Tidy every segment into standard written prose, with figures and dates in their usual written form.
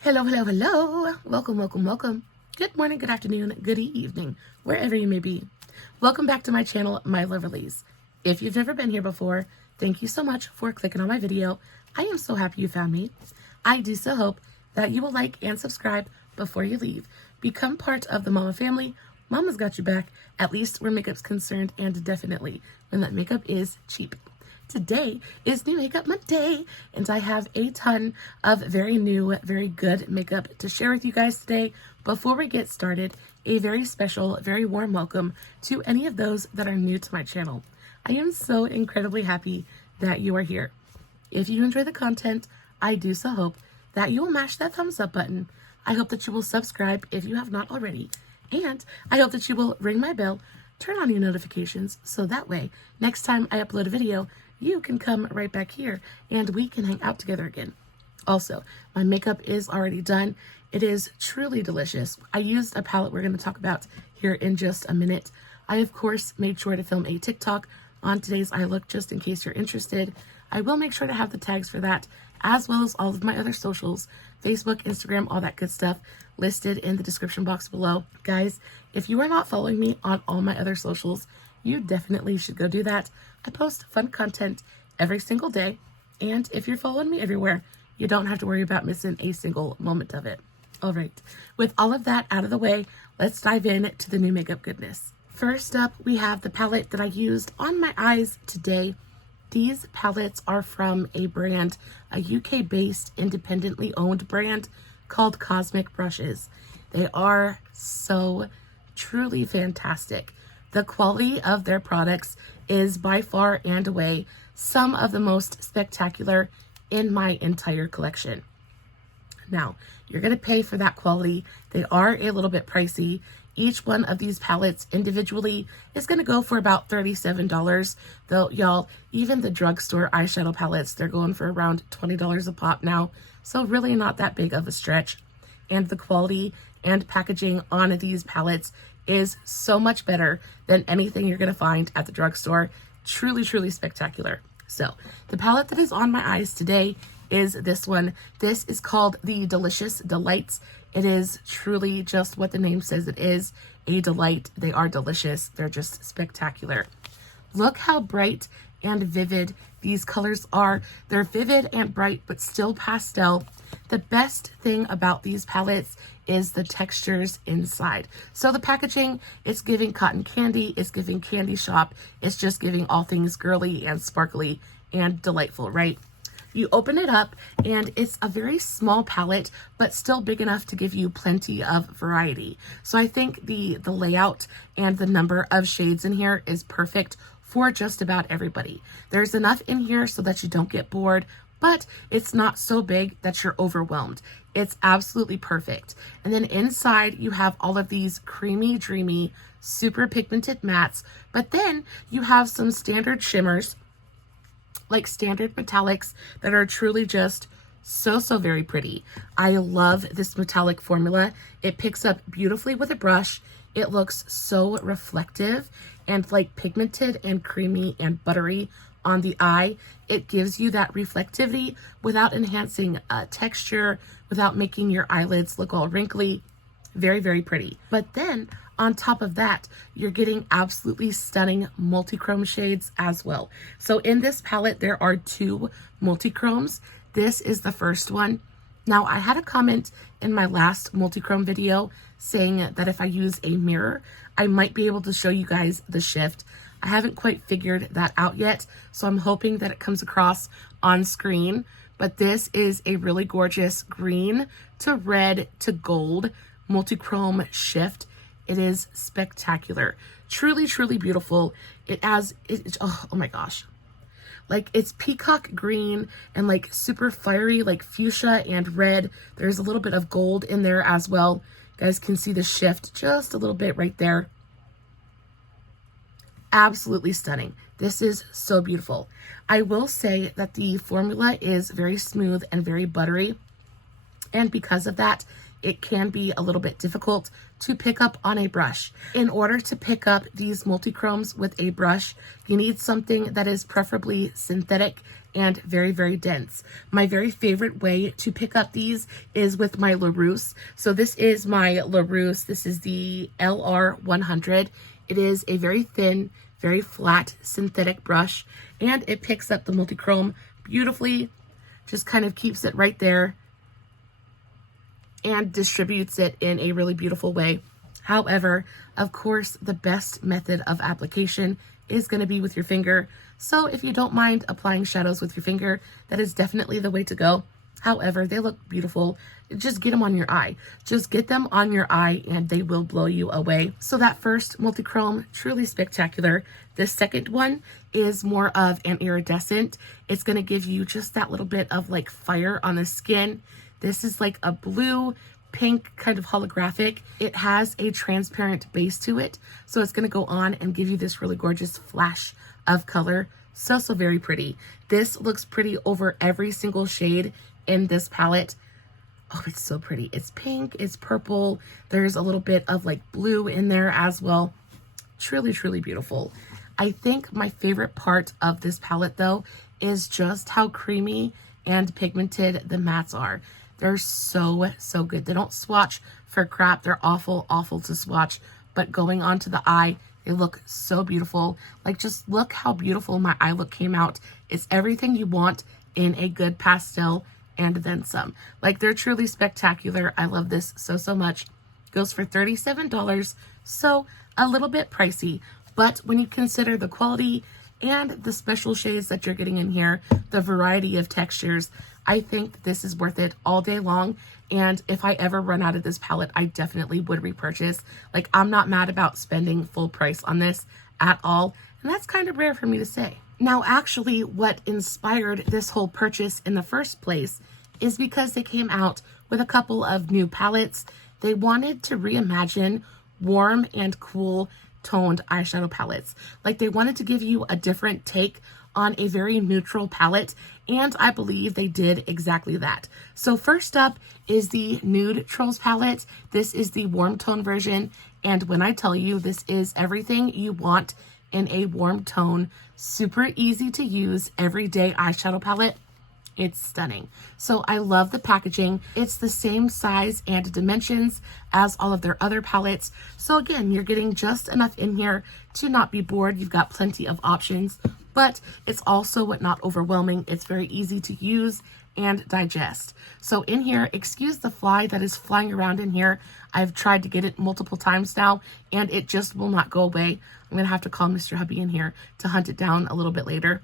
Hello, hello, hello. Welcome, welcome, welcome. Good morning, good afternoon, good evening, wherever you may be. Welcome back to my channel, My Loverlies. If you've never been here before, thank you so much for clicking on my video. I am so happy you found me. I do so hope that you will like and subscribe before you leave. Become part of the Mama family. Mama's got your back, at least where makeup's concerned, and definitely when that makeup is cheap. Today is New Makeup Monday, and I have a ton of very new, very good makeup to share with you guys today. Before we get started, a very special, very warm welcome to any of those that are new to my channel. I am so incredibly happy that you are here. If you enjoy the content, I do so hope that you will mash that thumbs up button. I hope that you will subscribe if you have not already, and I hope that you will ring my bell, turn on your notifications, so that way, next time I upload a video, you can come right back here and we can hang out together again. Also, my makeup is already done. It is truly delicious. I used a palette we're going to talk about here in just a minute. I, of course, made sure to film a TikTok on today's eye look just in case you're interested. I will make sure to have the tags for that, as well as all of my other socials, Facebook, Instagram, all that good stuff, listed in the description box below. Guys, if you are not following me on all my other socials, you definitely should go do that. I post fun content every single day, and if you're following me everywhere, you don't have to worry about missing a single moment of it. All right, with all of that out of the way, let's dive in to the new makeup goodness. First up, we have the palette that I used on my eyes today. These palettes are from a brand, a UK-based, independently owned brand called Cosmic Brushes. They are so truly fantastic. The quality of their products is by far and away some of the most spectacular in my entire collection. Now, you're going to pay for that quality. They are a little bit pricey. Each one of these palettes individually is going to go for about $37. Though, y'all, even the drugstore eyeshadow palettes, they're going for around $20 a pop now. So really not that big of a stretch. And the quality and packaging on these palettes is so much better than anything you're going to find at the drugstore. Truly, truly spectacular. So the palette that is on my eyes today is this one. This is called the Delicious Delights. It is truly just what the name says it is, a delight. They are delicious. They're just spectacular. Look how bright and vivid these colors are. They're vivid and bright, but still pastel. The best thing about these palettes is the textures inside. So the packaging, it's giving cotton candy, it's giving candy shop, it's just giving all things girly and sparkly and delightful, right? You open it up and it's a very small palette, but still big enough to give you plenty of variety. So I think the layout and the number of shades in here is perfect for just about everybody. There's enough in here so that you don't get bored, but it's not so big that you're overwhelmed. It's absolutely perfect. And then inside you have all of these creamy, dreamy, super pigmented mattes, but then you have some standard shimmers, like standard metallics that are truly just so very pretty. I love this metallic formula. It picks up beautifully with a brush. It looks so reflective and like pigmented and creamy and buttery on the eye. It gives you that reflectivity without enhancing texture, without making your eyelids look all wrinkly. Very, very pretty. But then on top of that, you're getting absolutely stunning multi-chrome shades as well. So in this palette, there are two multi-chromes. This is the first one. Now, I had a comment in my last multi-chrome video saying that if I use a mirror, I might be able to show you guys the shift. I haven't quite figured that out yet, so I'm hoping that it comes across on screen. But this is a really gorgeous green to red to gold multi-chrome shift. It is spectacular. Truly, truly beautiful. Oh my gosh. Like it's peacock green and like super fiery, like fuchsia and red. There's a little bit of gold in there as well. You guys can see the shift just a little bit right there. Absolutely stunning. This is so beautiful. I will say that the formula is very smooth and very buttery. And because of that, it can be a little bit difficult to pick up on a brush. In order to pick up these multichromes with a brush, you need something that is preferably synthetic and very, very dense. My very favorite way to pick up these is with my LaRousse. So this is my LaRousse. This is the LR100. It is a very thin, very flat synthetic brush, and it picks up the multichrome beautifully, just kind of keeps it right there and distributes it in a really beautiful way. However, of course, the best method of application is going to be with your finger. So if you don't mind applying shadows with your finger, that is definitely the way to go. However, they look beautiful. Just get them on your eye. Just get them on your eye and they will blow you away. So that first multichrome, truly spectacular. The second one is more of an iridescent. It's going to give you just that little bit of like fire on the skin. This is like a blue, pink kind of holographic. It has a transparent base to it. So it's going to go on and give you this really gorgeous flash of color. So very pretty. This looks pretty over every single shade in this palette. Oh, it's so pretty. It's pink, it's purple. There's a little bit of like blue in there as well. Truly, truly beautiful. I think my favorite part of this palette though is just how creamy and pigmented the mattes are. They're so good. They don't swatch for crap. They're awful to swatch, but going onto the eye, they look so beautiful. Like, just look how beautiful my eye look came out. It's everything you want in a good pastel and then some. Like, they're truly spectacular. I love this so much. Goes for $37, so a little bit pricey, but when you consider the quality and the special shades that you're getting in here, the variety of textures, I think this is worth it all day long. And if I ever run out of this palette, I definitely would repurchase. Like, I'm not mad about spending full price on this at all, and that's kind of rare for me to say. Now, actually, what inspired this whole purchase in the first place is because they came out with a couple of new palettes. They wanted to reimagine warm and cool toned eyeshadow palettes. Like, they wanted to give you a different take on a very neutral palette, and I believe they did exactly that. So first up is the Nudetrals palette. This is the warm tone version, and when I tell you, this is everything you want in a warm tone, super easy to use everyday eyeshadow palette. It's stunning. So I love the packaging. It's the same size and dimensions as all of their other palettes. So again, you're getting just enough in here to not be bored. You've got plenty of options, but it's also not overwhelming. It's very easy to use and digest. So in here, excuse the fly that is flying around in here. I've tried to get it multiple times now, and it just will not go away. I'm gonna have to call Mr. Hubby in here to hunt it down a little bit later.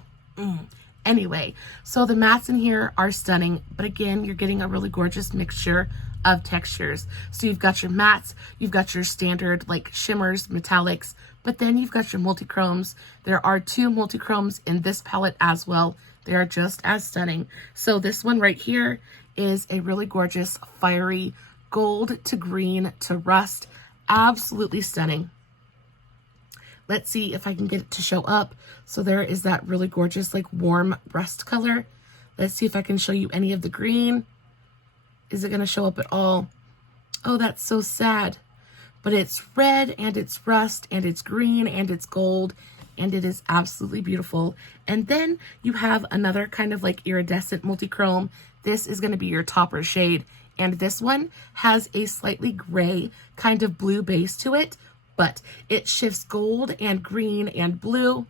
Anyway, so the mattes in here are stunning, but again, you're getting a really gorgeous mixture of textures. So you've got your mattes, you've got your standard like shimmers, metallics, but then you've got your multichromes. There are 2 multichromes in this palette as well. They are just as stunning. So this one right here is a really gorgeous fiery gold to green to rust. Absolutely stunning. Let's see if I can get it to show up. So there is that really gorgeous like warm rust color. Let's see if I can show you any of the green. Is it going to show up at all? Oh, that's so sad. But it's red and it's rust and it's green and it's gold, and it is absolutely beautiful. And then you have another kind of like iridescent multichrome. This is going to be your topper shade, and this one has a slightly gray kind of blue base to it, but it shifts gold and green and blue.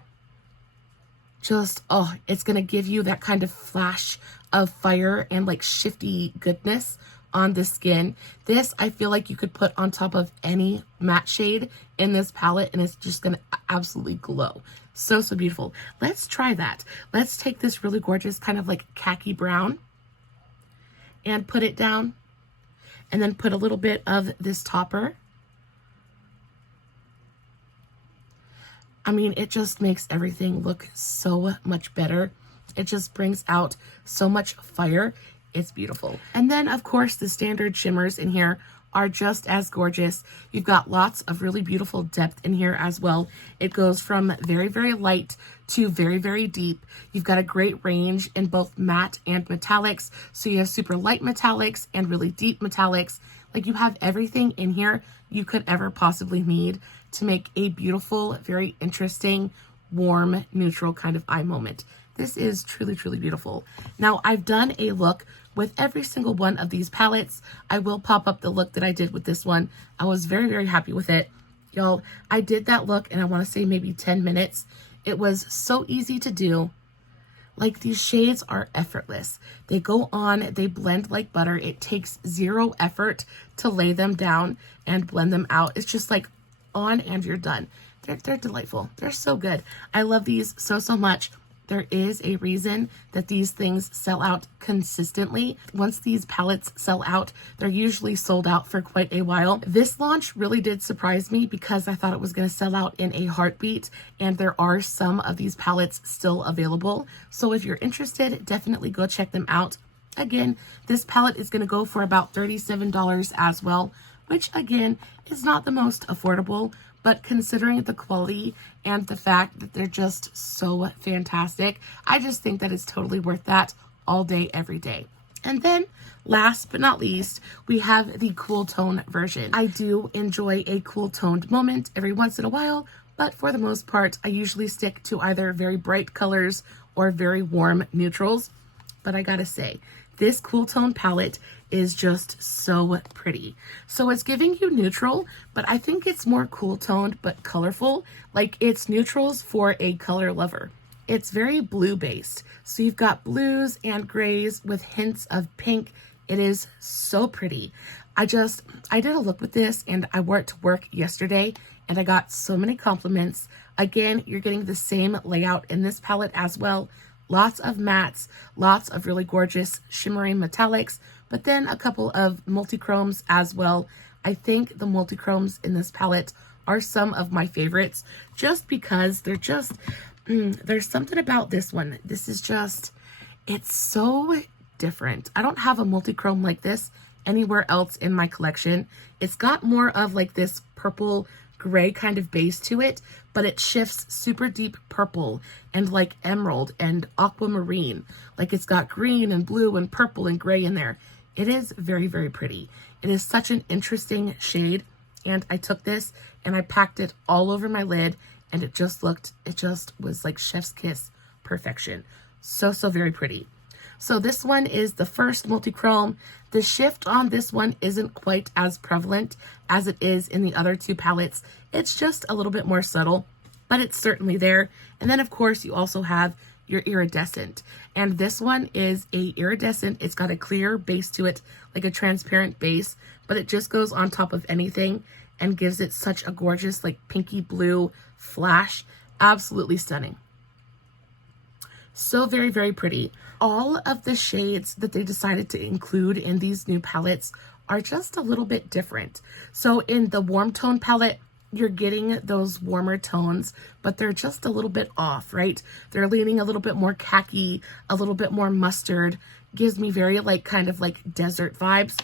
Just, oh, it's going to give you that kind of flash of fire and like shifty goodness on the skin. This, I feel like you could put on top of any matte shade in this palette, and it's just going to absolutely glow. So beautiful. Let's try that. Let's take this really gorgeous kind of like khaki brown and put it down, and then put a little bit of this topper. I mean, it just makes everything look so much better. It just brings out so much fire. It's beautiful. And then, of course, the standard shimmers in here are just as gorgeous. You've got lots of really beautiful depth in here as well. It goes from very, very light to very, very deep. You've got a great range in both matte and metallics. So you have super light metallics and really deep metallics. Like, you have everything in here you could ever possibly need to make a beautiful, very interesting, warm, neutral kind of eye moment. This is truly, truly beautiful. Now, I've done a look with every single one of these palettes. I will pop up the look that I did with this one. I was very, very happy with it. Y'all, I did that look and I want to say maybe 10 minutes. It was so easy to do. Like, these shades are effortless. They go on, they blend like butter. It takes zero effort to lay them down and blend them out. It's just like on and you're done. They're delightful. They're so good. I love these so, so much. There is a reason that these things sell out consistently. Once these palettes sell out, they're usually sold out for quite a while. This launch really did surprise me because I thought it was going to sell out in a heartbeat, and there are some of these palettes still available. So if you're interested, definitely go check them out. Again, this palette is going to go for about $37 as well, which again is not the most affordable, but considering the quality and the fact that they're just so fantastic, I just think that it's totally worth that all day, every day. And then last but not least, we have the cool tone version. I do enjoy a cool toned moment every once in a while, but for the most part, I usually stick to either very bright colors or very warm neutrals. But I gotta say, this cool tone palette is just so pretty. So it's giving you neutral, but I think it's more cool toned but colorful. Like, it's neutrals for a color lover. It's very blue based. So you've got blues and grays with hints of pink. It is so pretty. I did a look with this and I wore it to work yesterday and I got so many compliments. Again, you're getting the same layout in this palette as well. Lots of mattes, lots of really gorgeous shimmering metallics, but then a couple of multichromes as well. I think the multichromes in this palette are some of my favorites just because they're just, there's something about this one. This is just, it's so different. I don't have a multichrome like this anywhere else in my collection. It's got more of like this purple gray kind of base to it, but it shifts super deep purple and like emerald and aquamarine. Like, it's got green and blue and purple and gray in there. It is very, very pretty. It is such an interesting shade. And I took this and I packed it all over my lid and it just was like chef's kiss perfection. So, so very pretty. So this one is the first multichrome. The shift on this one isn't quite as prevalent as it is in the other two palettes. It's just a little bit more subtle, but it's certainly there. And then of course you also have your iridescent. And this one is a iridescent. It's got a clear base to it, like a transparent base, but it just goes on top of anything and gives it such a gorgeous like pinky blue flash. Absolutely stunning. So very, very pretty. All of the shades that they decided to include in these new palettes are just a little bit different. So in the warm tone palette, you're getting those warmer tones, but they're just a little bit off, right? They're leaning a little bit more khaki, a little bit more mustard. Gives me very like kind of like desert vibes.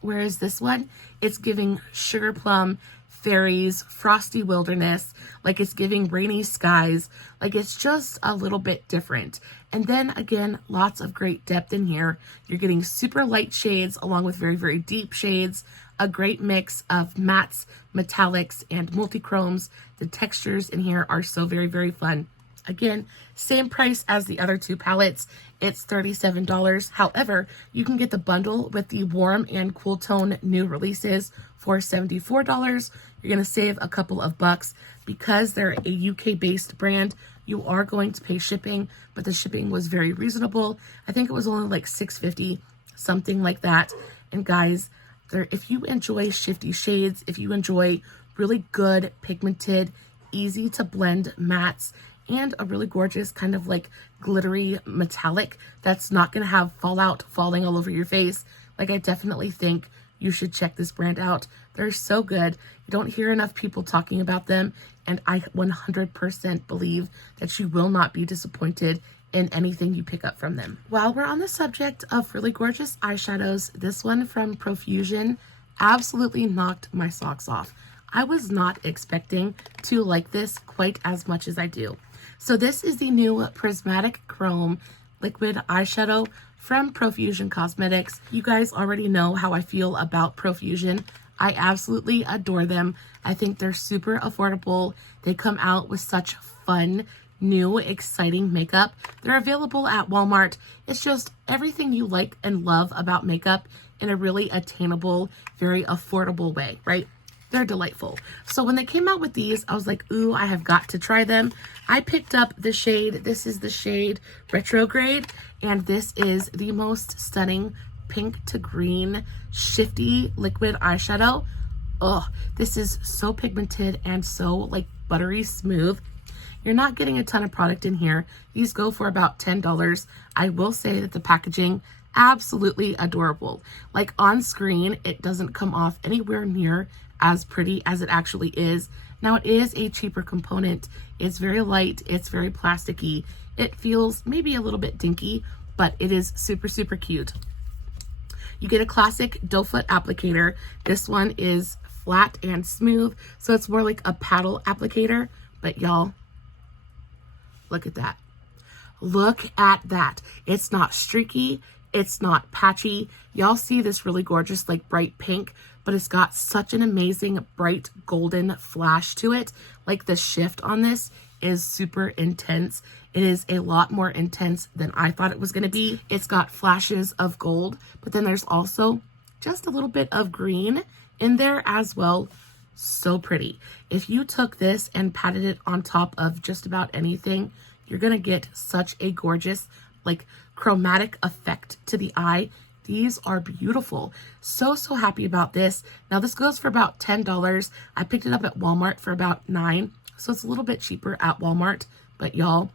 Whereas this one, it's giving sugar plum, fairies, frosty wilderness, like it's giving rainy skies, like it's just a little bit different. And then again, lots of great depth in here. You're getting super light shades along with very, very deep shades, a great mix of mattes, metallics, and multichromes. The textures in here are so very, very fun. Again, same price as the other two palettes. It's $37. However, you can get the bundle with the warm and cool tone new releases for $74. You're going to save a couple of bucks because they're a UK based brand. You are going to pay shipping, but the shipping was very reasonable. I think it was only like $6.50, something like that. And guys, if you enjoy shifty shades, if you enjoy really good pigmented, easy to blend mattes, and a really gorgeous kind of like glittery metallic that's not going to have fallout falling all over your face, like, I definitely think you should check this brand out. They're so good. You don't hear enough people talking about them, and I 100% believe that you will not be disappointed in anything you pick up from them. While we're on the subject of really gorgeous eyeshadows, this one from Profusion absolutely knocked my socks off. I was not expecting to like this quite as much as I do. So this is the new Prismatic Chrome liquid eyeshadow from Profusion Cosmetics. You guys already know how I feel about Profusion. I absolutely adore them. I think they're super affordable. They come out with such fun, new, exciting makeup. They're available at Walmart. It's just everything you like and love about makeup in a really attainable, very affordable way, right? They're delightful. So when they came out with these, I was like, ooh, I have got to try them. I picked up the shade. This is the shade Retrograde, and this is the most stunning pink to green shifty liquid eyeshadow. Oh, this is so pigmented and so like buttery smooth. You're not getting a ton of product in here. These go for about $10. I will say that the packaging, absolutely adorable. Like on screen, it doesn't come off anywhere near as pretty as it actually is. Now it is a cheaper component. It's very light. It's very plasticky. It feels maybe a little bit dinky, but it is super, super cute. You get a classic doe foot applicator. This one is flat and smooth, so it's more like a paddle applicator. But y'all, look at that. Look at that. It's not streaky. It's not patchy. Y'all see this really gorgeous, like bright pink, but it's got such an amazing bright golden flash to it. Like the shift on this is super intense. It is a lot more intense than I thought it was going to be. It's got flashes of gold, but then there's also just a little bit of green in there as well. So pretty. If you took this and patted it on top of just about anything, you're going to get such a gorgeous, like chromatic effect to the eye. These are beautiful. So happy about this. Now this goes for about $10. I picked it up at Walmart for about $9. So it's a little bit cheaper at Walmart, but y'all,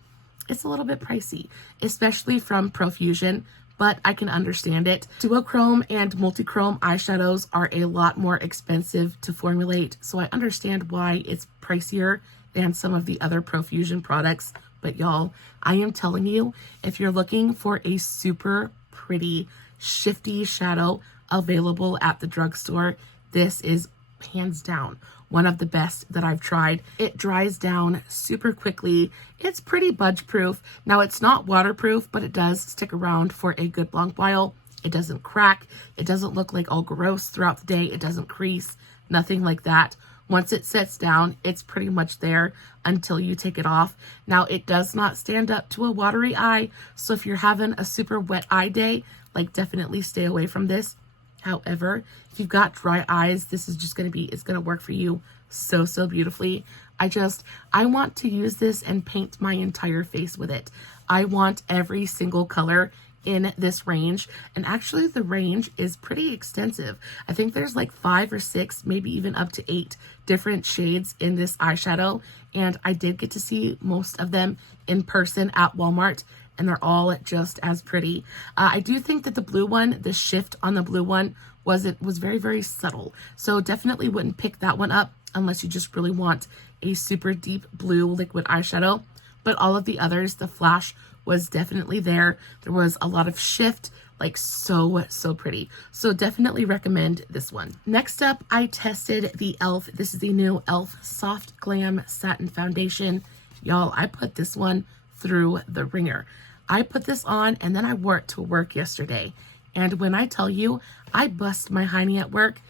it's a little bit pricey, especially from Profusion, but I can understand it. Duochrome and multichrome eyeshadows are a lot more expensive to formulate, so I understand why it's pricier than some of the other Profusion products. But y'all, I am telling you, if you're looking for a super pretty, shifty shadow available at the drugstore, this is hands down one of the best that I've tried. It dries down super quickly. It's pretty budge proof. Now it's not waterproof, but it does stick around for a good long while. It doesn't crack. It doesn't look like all gross throughout the day. It doesn't crease, nothing like that. Once it sets down, it's pretty much there until you take it off. Now it does not stand up to a watery eye. So if you're having a super wet eye day, like definitely stay away from this. However, if you've got dry eyes, this is just it's going to work for you so beautifully. I want to use this and paint my entire face with it. I want every single color in this range. And actually the range is pretty extensive. I think there's like 5 or 6, maybe even up to 8 different shades in this eyeshadow. And I did get to see most of them in person at Walmart, and they're all just as pretty. I do think that the blue one, the shift on the blue one was very subtle. So definitely wouldn't pick that one up unless you just really want a super deep blue liquid eyeshadow. But all of the others, the flash was definitely there. There was a lot of shift, like so pretty. So definitely recommend this one. Next up, I tested the e.l.f. This is the new e.l.f. Soft Glam Satin Foundation. Y'all, I put this one through the ringer. I put this on and then I wore it to work yesterday. And when I tell you, I bust my hiney at work.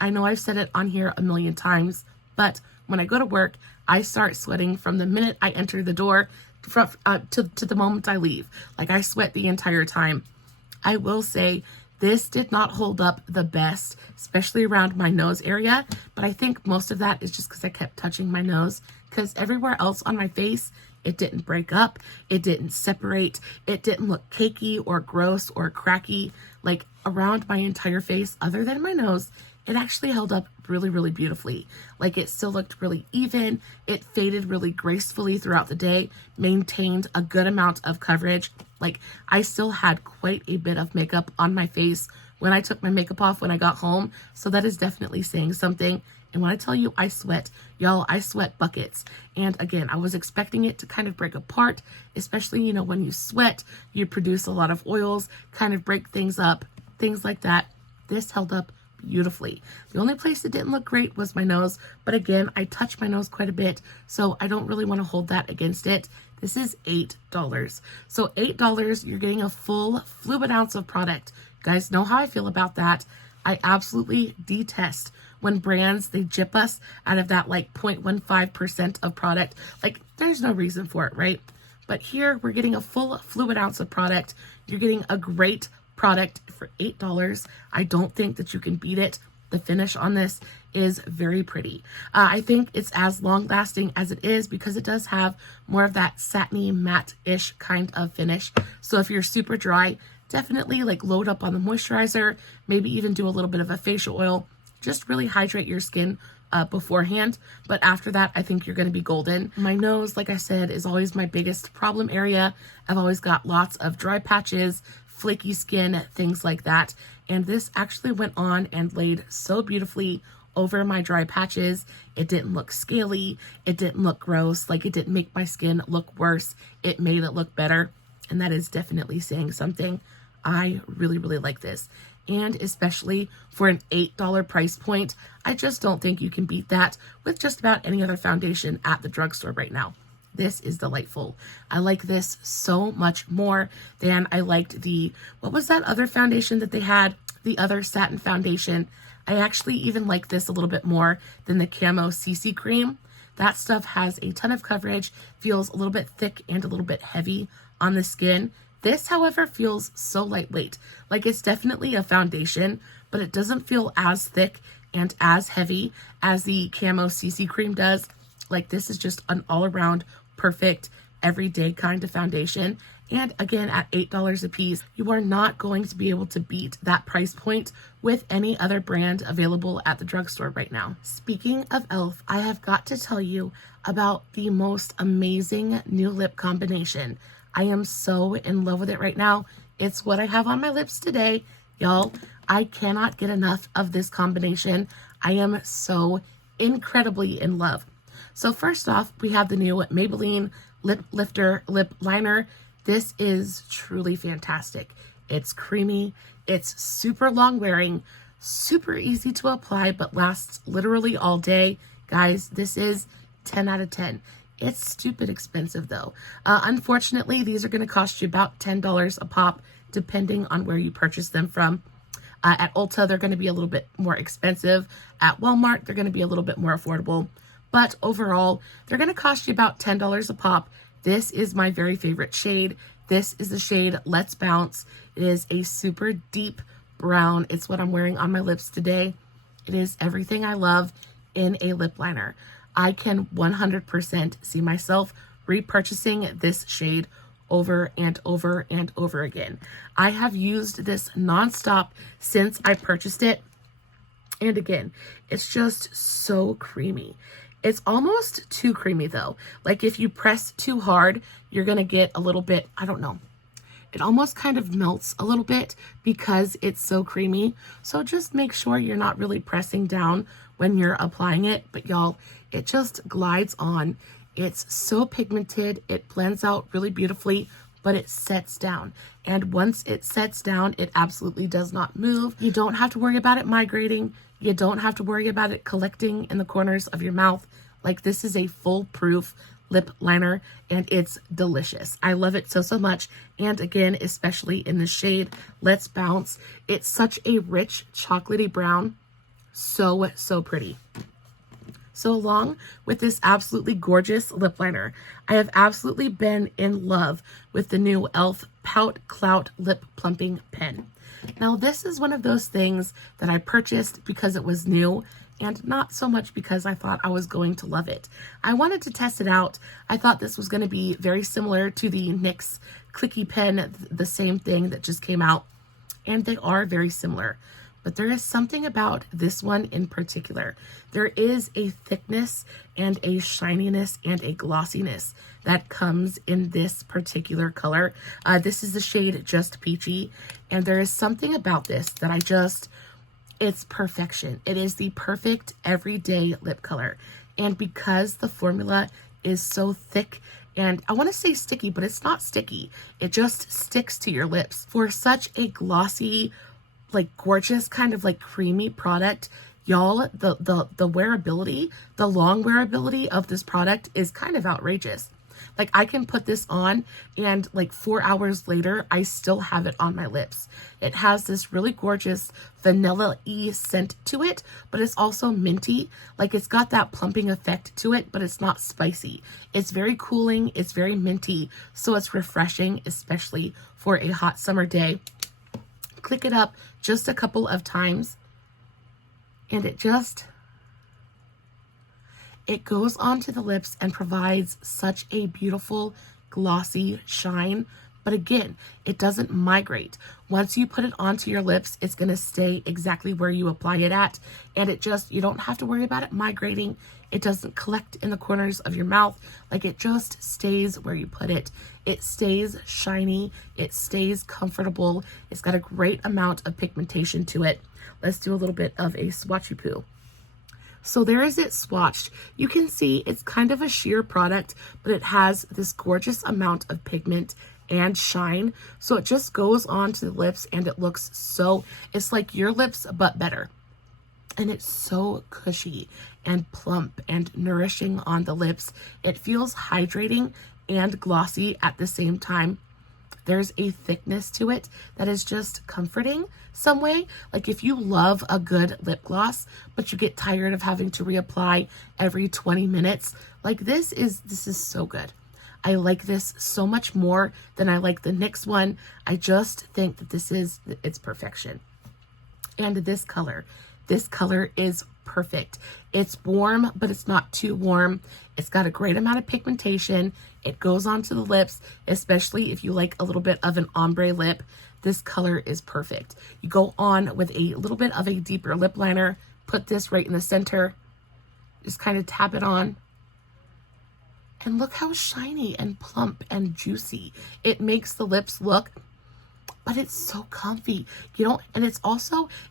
I know I've said it on here a million times, but when I go to work, I start sweating from the minute I enter the door to the moment I leave. Like I sweat the entire time. I will say this did not hold up the best, especially around my nose area, but I think most of that is just because I kept touching my nose, because everywhere else on my face, it didn't break up, it didn't separate, it didn't look cakey or gross or cracky. Like around my entire face, other than my nose, it actually held up really beautifully. Like it still looked really even. It faded really gracefully throughout the day, maintained a good amount of coverage. Like I still had quite a bit of makeup on my face when I took my makeup off when I got home. So that is definitely saying something. And when I tell you I sweat, y'all, I sweat buckets. And again, I was expecting it to kind of break apart, especially, you know, when you sweat, you produce a lot of oils, kind of break things up, things like that. This held up beautifully. The only place it didn't look great was my nose, but again, I touch my nose quite a bit, so I don't really want to hold that against it. This is $8. So $8, you're getting a full fluid ounce of product. You guys know how I feel about that. I absolutely detest when brands, they gyp us out of that like 0.15% of product. Like, there's no reason for it, right? But here we're getting a full fluid ounce of product. You're getting a great product for $8. I don't think that you can beat it. The finish on this is very pretty. I think it's as long lasting as it is because it does have more of that satiny matte-ish kind of finish. So if you're super dry, definitely like load up on the moisturizer, maybe even do a little bit of a facial oil. Just really hydrate your skin beforehand. But after that, I think you're going to be golden. My nose, like I said, is always my biggest problem area. I've always got lots of dry patches, flaky skin, things like that. And this actually went on and laid so beautifully over my dry patches. It didn't look scaly. It didn't look gross. Like, it didn't make my skin look worse. It made it look better. And that is definitely saying something. I really, really like this. And especially for an $8 price point, I just don't think you can beat that with just about any other foundation at the drugstore right now. This is delightful. I like this so much more than I liked the, what was that other foundation that they had? The other satin foundation. I actually even like this a little bit more than the Camo CC Cream. That stuff has a ton of coverage, feels a little bit thick and a little bit heavy on the skin. This, however, feels so lightweight. Like, it's definitely a foundation, but it doesn't feel as thick and as heavy as the Camo CC Cream does. Like, this is just an all-around perfect everyday kind of foundation. And again, at $8 a piece, you are not going to be able to beat that price point with any other brand available at the drugstore right now. Speaking of e.l.f., I have got to tell you about the most amazing new lip combination. I am so in love with it right now. It's what I have on my lips today, y'all. I cannot get enough of this combination. I am so incredibly in love. So first off, we have the new Maybelline Lip Lifter Lip Liner. This is truly fantastic. It's creamy. It's super long wearing, super easy to apply, but lasts literally all day. Guys, this is 10 out of 10. It's stupid expensive though. Unfortunately, these are going to cost you about $10 a pop, depending on where you purchase them from. At Ulta, they're going to be a little bit more expensive. At Walmart, they're going to be a little bit more affordable. But overall, they're going to cost you about $10 a pop. This is my very favorite shade. This is the shade Let's Bounce. It is a super deep brown. It's what I'm wearing on my lips today. It is everything I love in a lip liner. I can 100% see myself repurchasing this shade over and over and over again. I have used this nonstop since I purchased it. And again, it's just so creamy. It's almost too creamy though. Like, if you press too hard, you're going to get a little bit, I don't know. It almost kind of melts a little bit because it's so creamy. So just make sure you're not really pressing down when you're applying it. But y'all, it just glides on. It's so pigmented. It blends out really beautifully, but it sets down. And once it sets down, it absolutely does not move. You don't have to worry about it migrating. You don't have to worry about it collecting in the corners of your mouth. Like, this is a foolproof lip liner and it's delicious. I love it so, so much. And again, especially in the shade Let's Bounce. It's such a rich chocolatey brown. So, so pretty. So along with this absolutely gorgeous lip liner, I have absolutely been in love with the new e.l.f. Pout Clout Lip Plumping Pen. Now, this is one of those things that I purchased because it was new and not so much because I thought I was going to love it. I wanted to test it out. I thought this was going to be very similar to the NYX Clicky Pen, the same thing that just came out, and they are very similar. But there is something about this one in particular. There is a thickness and a shininess and a glossiness that comes in this particular color. This is the shade Just Peachy. And there is something about this that it's perfection. It is the perfect everyday lip color. And because the formula is so thick and I want to say sticky, but it's not sticky. It just sticks to your lips. For such a glossy, like gorgeous kind of like creamy product. Y'all, the wearability, the long wearability of this product is kind of outrageous. Like I can put this on and like 4 hours later, I still have it on my lips. It has this really gorgeous vanilla-y scent to it, but it's also minty. Like it's got that plumping effect to it, but it's not spicy. It's very cooling. It's very minty. So it's refreshing, especially for a hot summer day. Click it up just a couple of times. And it goes onto the lips and provides such a beautiful glossy shine. But again, it doesn't migrate. Once you put it onto your lips, it's going to stay exactly where you apply it at. And you don't have to worry about it migrating. It doesn't collect in the corners of your mouth. Like it just stays where you put it. It stays shiny. It stays comfortable. It's got a great amount of pigmentation to it. Let's do a little bit of a swatchy poo. So there is it swatched. You can see it's kind of a sheer product, but it has this gorgeous amount of pigment and shine. So it just goes onto the lips and it looks it's like your lips, but better. And it's so cushy and plump and nourishing on the lips. It feels hydrating and glossy at the same time. There's a thickness to it that is just comforting some way. Like if you love a good lip gloss, but you get tired of having to reapply every 20 minutes, like this is so good. I like this so much more than I like the NYX one. I just think that it's perfection. And this color is perfect. It's warm, but it's not too warm. It's got a great amount of pigmentation. It goes onto the lips, especially if you like a little bit of an ombre lip. This color is perfect. You go on with a little bit of a deeper lip liner, put this right in the center, just kind of tap it on. And look how shiny and plump and juicy it makes the lips look. But it's so comfy, and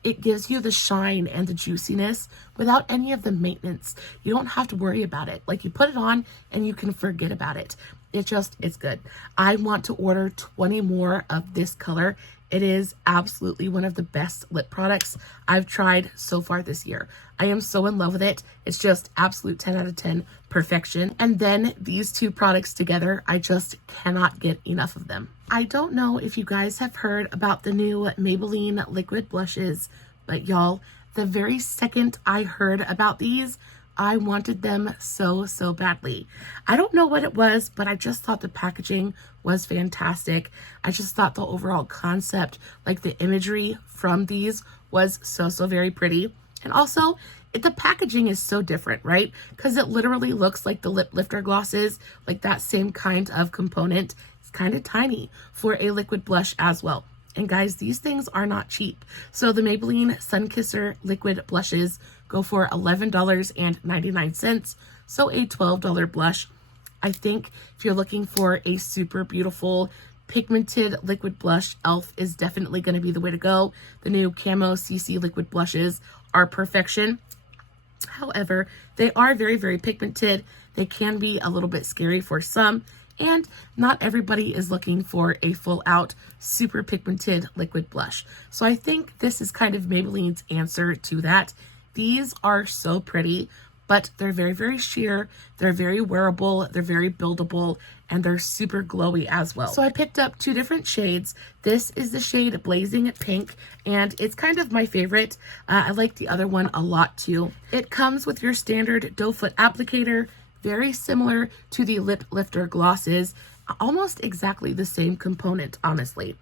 it gives you the shine and the juiciness without any of the maintenance. You don't have to worry about it. Like you put it on and you can forget about it. It's good. I want to order 20 more of this color. It is absolutely one of the best lip products I've tried so far this year. I am so in love with it. It's just absolute 10 out of 10 perfection. And then these two products together, I just cannot get enough of them. I don't know if you guys have heard about the new Maybelline liquid blushes, but y'all, the very second I heard about these, I wanted them so badly. I don't know what it was, but I just thought the packaging was fantastic. I just thought the overall concept, like the imagery from these, was so very pretty. And also, the packaging is so different, right? Because it literally looks like the lip lifter glosses, like that same kind of component. It's kind of tiny for a liquid blush as well. And guys, these things are not cheap. So the Maybelline Sun Kisser liquid blushes go for $11.99. So a $12 blush. I think if you're looking for a super beautiful pigmented liquid blush, e.l.f. is definitely going to be the way to go. The new Camo CC liquid blushes are perfection. However, they are very pigmented. They can be a little bit scary for some, and not everybody is looking for a full out super pigmented liquid blush. So I think this is kind of Maybelline's answer to that. These are so pretty, but they're very sheer. They're very wearable. They're very buildable, and they're super glowy as well. So I picked up two different shades. This is the shade Blazing Pink, and it's kind of my favorite. I like the other one a lot too. It comes with your standard doe foot applicator, very similar to the lip lifter glosses, almost exactly the same component, honestly.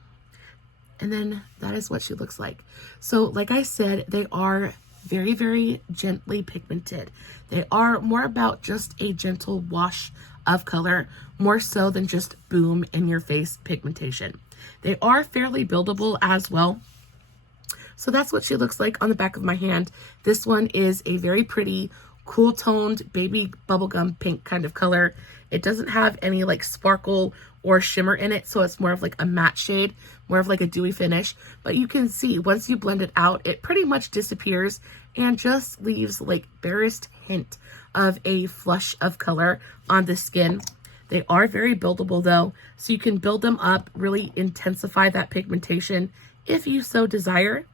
And then that is what she looks like. So like I said, they are very gently pigmented. They are more about just a gentle wash of color, more so than just boom in your face pigmentation. They are fairly buildable as well. So that's what she looks like on the back of my hand. This one is a very pretty cool toned baby bubblegum pink kind of color. It doesn't have any like sparkle or shimmer in it, so it's more of like a matte shade, more of like a dewy finish. But you can see once you blend it out, it pretty much disappears and just leaves like barest hint of a flush of color on the skin. They are very buildable though, so you can build them up, really intensify that pigmentation if you so desire.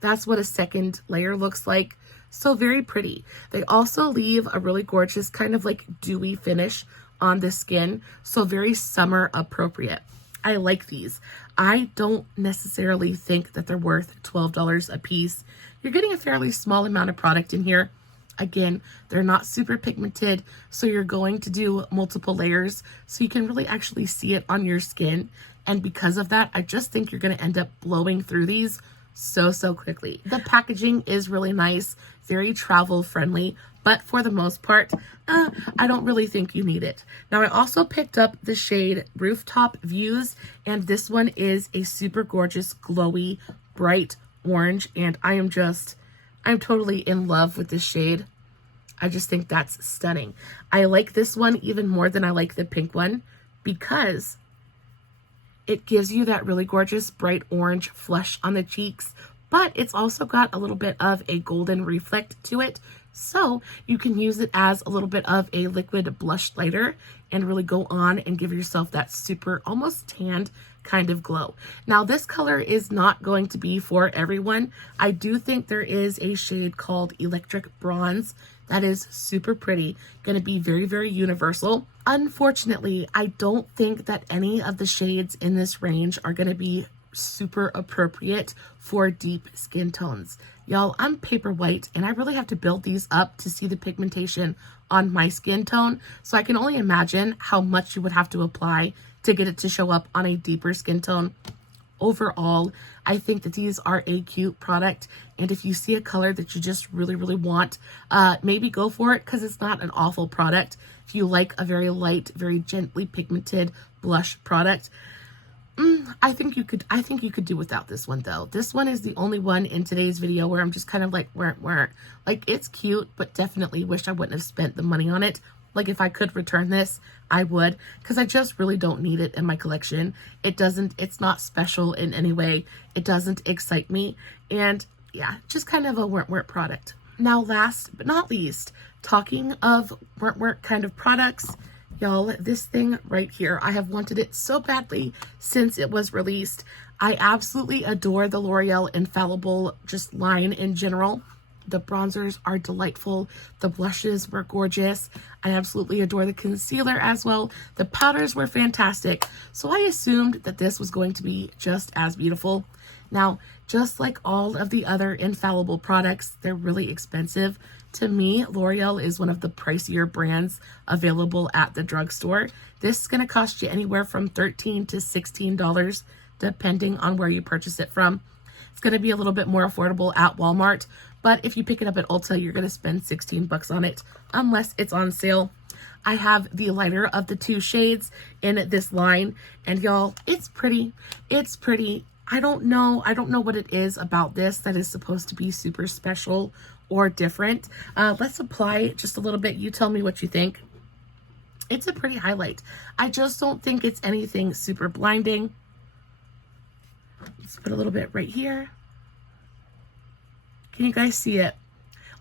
That's what a second layer looks like. So very pretty. They also leave a really gorgeous kind of like dewy finish on the skin. So very summer appropriate. I like these. I don't necessarily think that they're worth $12 a piece. You're getting a fairly small amount of product in here. Again, they're not super pigmented, so you're going to do multiple layers so you can really actually see it on your skin. And because of that, I just think you're going to end up blowing through these so quickly. The packaging is really nice, very travel friendly, but for the most part, I don't really think you need it. Now, I also picked up the shade Rooftop Views, and this one is a super gorgeous, glowy, bright orange, and I'm totally in love with this shade. I just think that's stunning. I like this one even more than I like the pink one because it gives you that really gorgeous bright orange flush on the cheeks, but it's also got a little bit of a golden reflect to it. So you can use it as a little bit of a liquid blush lighter and really go on and give yourself that super almost tanned kind of glow. Now, this color is not going to be for everyone. I do think there is a shade called Electric Bronze that is super pretty, going to be very universal. Unfortunately, I don't think that any of the shades in this range are going to be super appropriate for deep skin tones. Y'all, I'm paper white and I really have to build these up to see the pigmentation on my skin tone. So I can only imagine how much you would have to apply to get it to show up on a deeper skin tone. Overall, I think that these are a cute product, and if you see a color that you just really want, maybe go for it because it's not an awful product. If you like a very light, very gently pigmented blush product, I think you could do without this one though. This one is the only one in today's video where I'm just kind of like, like it's cute, but definitely wish I wouldn't have spent the money on it. Like if I could return this, I would, because I just really don't need it in my collection. It's not special in any way. It doesn't excite me. And yeah, just kind of a weren't product. Now, last but not least, talking of weren't kind of products, y'all, this thing right here, I have wanted it so badly since it was released. I absolutely adore the L'Oreal Infallible just line in general. The bronzers are delightful. The blushes were gorgeous. I absolutely adore the concealer as well. The powders were fantastic. So I assumed that this was going to be just as beautiful. Now, just like all of the other Infallible products, they're really expensive. To me, L'Oreal is one of the pricier brands available at the drugstore. This is going to cost you anywhere from $13 to $16, depending on where you purchase it from. It's going to be a little bit more affordable at Walmart, but if you pick it up at Ulta, you're going to spend 16 bucks on it, unless it's on sale. I have the lighter of the two shades in this line, and y'all, it's pretty. It's pretty. I don't know what it is about this that is supposed to be super special or different. Let's apply just a little bit. You tell me what you think. It's a pretty highlight. I just don't think it's anything super blinding. Let's put a little bit right here. Can you guys see it?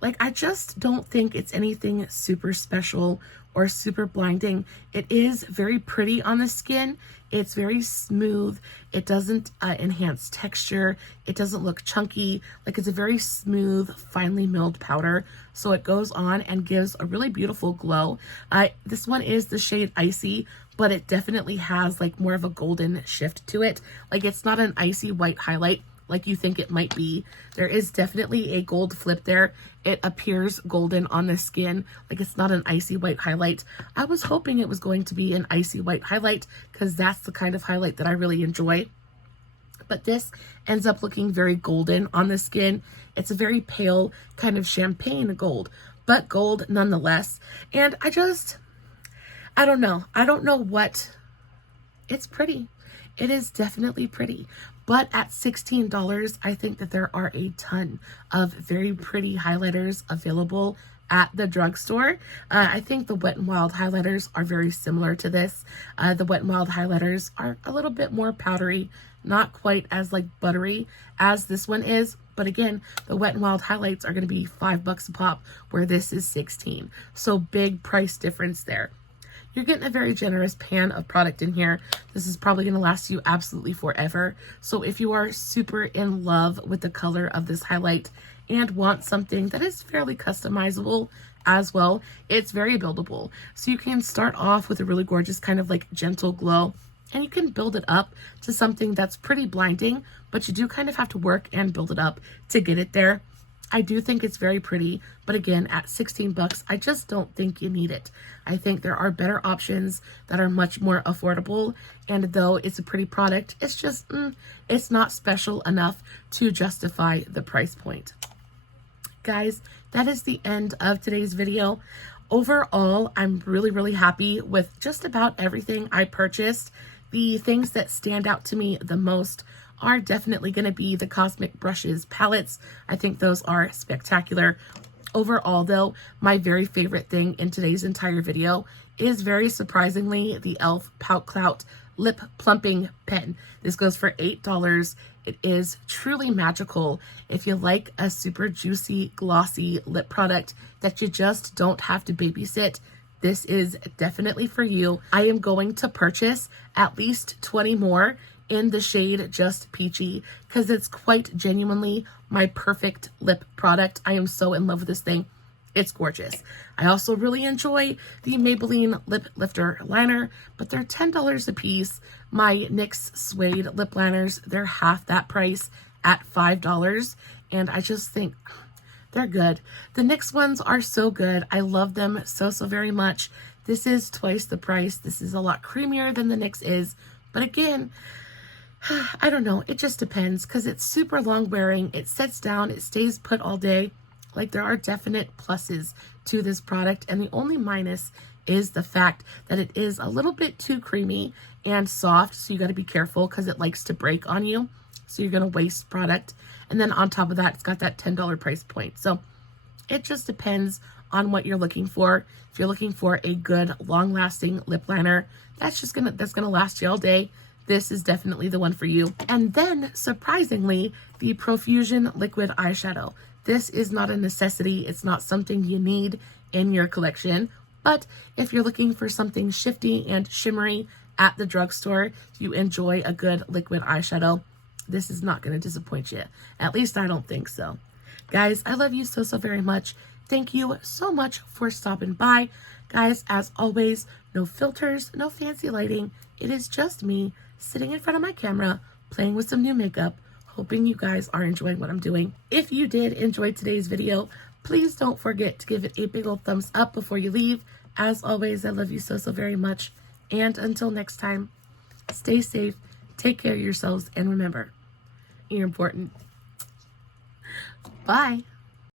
Like, I just don't think it's anything super special or super blinding. It is very pretty on the skin. It's very smooth. It doesn't enhance texture. It doesn't look chunky. Like, it's a very smooth, finely milled powder. So it goes on and gives a really beautiful glow. This one is the shade Icy, but it definitely has like more of a golden shift to it. Like, it's not an icy white highlight like you think it might be. There is definitely a gold flip there. It appears golden on the skin. Like, it's not an icy white highlight. I was hoping it was going to be an icy white highlight because that's the kind of highlight that I really enjoy. But this ends up looking very golden on the skin. It's a very pale kind of champagne gold, but gold nonetheless. And I don't know. I don't know what. It's pretty. It is definitely pretty. But at $16, I think that there are a ton of very pretty highlighters available at the drugstore. I think the Wet n Wild highlighters are very similar to this. The Wet n Wild highlighters are a little bit more powdery, not quite as like buttery as this one is. But again, the Wet n Wild highlights are going to be $5 a pop, where this is 16. So big price difference there. you're getting a very generous pan of product in here. This is probably going to last you absolutely forever. So if you are super in love with the color of this highlight and want something that is fairly customizable as well, it's very buildable. So you can start off with a really gorgeous kind of like gentle glow, and you can build it up to something that's pretty blinding, but you do kind of have to work and build it up to get it there. I do think it's very pretty, but again, at 16 bucks, I just don't think you need it. I think there are better options that are much more affordable, and though it's a pretty product, it's just, it's not special enough to justify the price point. Guys, that is the end of today's video. Overall, I'm really happy with just about everything I purchased. The things that stand out to me the most are definitely going to be the Cosmic Brushes palettes. I think those are spectacular. Overall, though, my very favorite thing in today's entire video is very surprisingly the e.l.f. Pout Clout Lip Plumping Pen. This goes for $8. It is truly magical if you like a super juicy, glossy lip product that you just don't have to babysit. This is definitely for you. I am going to purchase at least 20 more in the shade Just Peachy because it's quite genuinely my perfect lip product. I am so in love with this thing. It's gorgeous. I also really enjoy the Maybelline Lip Lifter Liner, but they're $10 a piece. My NYX Suede lip liners, they're half that price at $5, and I just think they're good. The NYX ones are so good. I love them so very much. This is twice the price. This is a lot creamier than the NYX is, but again, I don't know. It just depends because it's super long wearing. It sets down. It stays put all day. Like, there are definite pluses to this product, and the only minus is the fact that it is a little bit too creamy and soft, so you got to be careful because it likes to break on you, so you're going to waste product. And then on top of that, it's got that $10 price point. So it just depends on what you're looking for. If you're looking for a good long-lasting lip liner that's gonna last you all day, this is definitely the one for you. And then, surprisingly, the Profusion Liquid Eyeshadow. This is not a necessity. It's not something you need in your collection. But if you're looking for something shifty and shimmery at the drugstore, you enjoy a good liquid eyeshadow, this is not going to disappoint you. At least I don't think so. Guys, I love you so very much. Thank you so much for stopping by. Guys, as always, no filters, no fancy lighting. It is just me sitting in front of my camera, playing with some new makeup, hoping you guys are enjoying what I'm doing. If you did enjoy today's video, please don't forget to give it a big old thumbs up before you leave. As always, I love you so very much. And until next time, stay safe, take care of yourselves, and remember, you're important. Bye.